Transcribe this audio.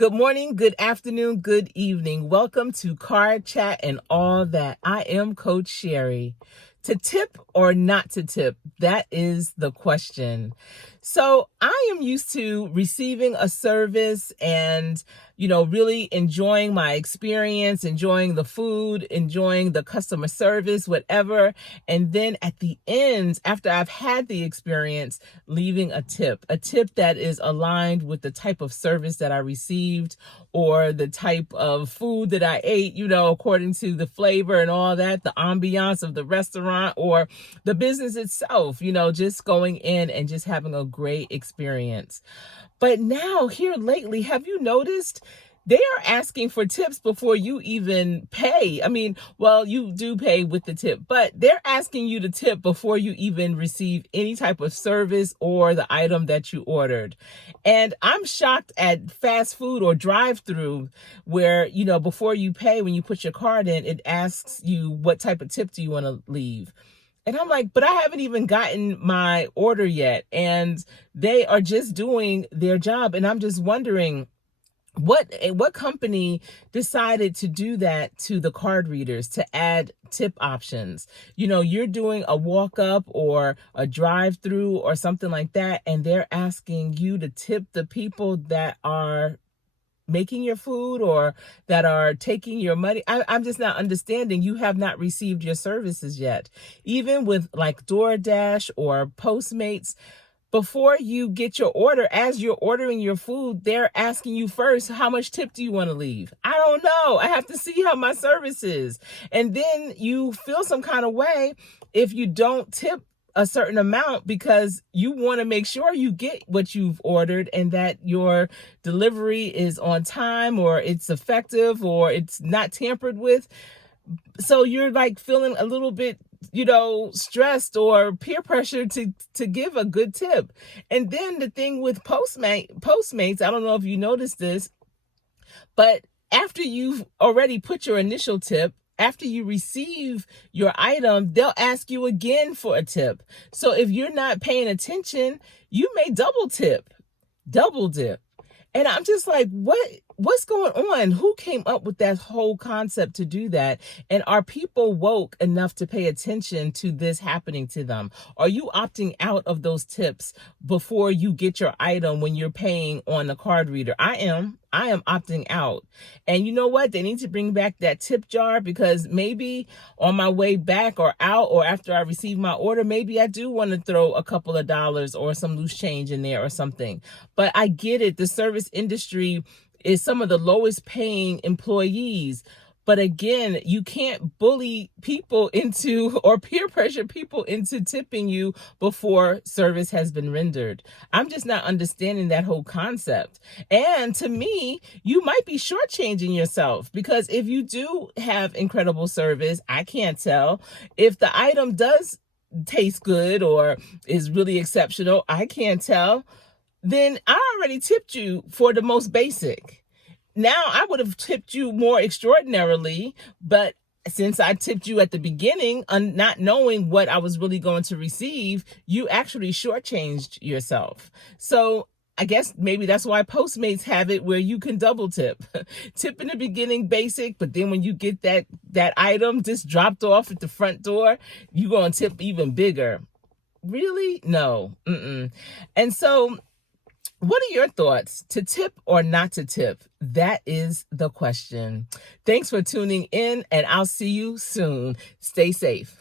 Good morning, good afternoon, good evening. Welcome to Card Chat and All That. I am Coach Sherry. To tip or not to tip? That is the question. So I am used to receiving a service and, really enjoying my experience, enjoying the food, enjoying the customer service, whatever. And then at the end, after I've had the experience, leaving a tip that is aligned with the type of service that I received or the type of food that I ate, according to the flavor and all that, the ambiance of the restaurant or the business itself, just going in and just having a great experience. But now here lately, have you noticed they are asking for tips before you even pay? I mean, well, you do pay with the tip, but they're asking you to tip before you even receive any type of service or the item that you ordered. And I'm shocked at fast food or drive-through where, before you pay, when you put your card in, it asks you what type of tip do you want to leave. And I'm like, but I haven't even gotten my order yet. And they are just doing their job. And I'm just wondering, what company decided to do that to the card readers to add tip options? You're doing a walk up or a drive through or something like that, and they're asking you to tip the people that are making your food or that are taking your money. I'm just not understanding. You have not received your services yet. Even with like DoorDash or Postmates, before you get your order, as you're ordering your food, they're asking you first, how much tip do you want to leave? I don't know. I have to see how my service is. And then you feel some kind of way if you don't tip a certain amount because you want to make sure you get what you've ordered and that your delivery is on time or it's effective or it's not tampered with. So you're like feeling a little bit, stressed or peer pressure to give a good tip. And then the thing with Postmates, I don't know if you noticed this, but after you've already put your initial tip, after you receive your item, they'll ask you again for a tip. So if you're not paying attention, you may double dip. And I'm just like, what's going on? Who came up with that whole concept to do that? And are people woke enough to pay attention to this happening to them? Are you opting out of those tips before you get your item when you're paying on the card reader? I am opting out. And you know what? They need to bring back that tip jar because maybe on my way back or out or after I receive my order, maybe I do want to throw a couple of dollars or some loose change in there or something. But I get it. The service industry is some of the lowest paying employees. But again, you can't bully people into or peer pressure people into tipping you before service has been rendered. I'm just not understanding that whole concept. And to me, you might be shortchanging yourself because if you do have incredible service, I can't tell. If the item does taste good or is really exceptional, I can't tell. Then I already tipped you for the most basic. Now I would have tipped you more extraordinarily, but since I tipped you at the beginning, not knowing what I was really going to receive, you actually shortchanged yourself. So I guess maybe that's why Postmates have it where you can double tip. Tip in the beginning basic, but then when you get that item just dropped off at the front door, you're going to tip even bigger. Really? No. And so what are your thoughts? To tip or not to tip? That is the question. Thanks for tuning in, and I'll see you soon. Stay safe.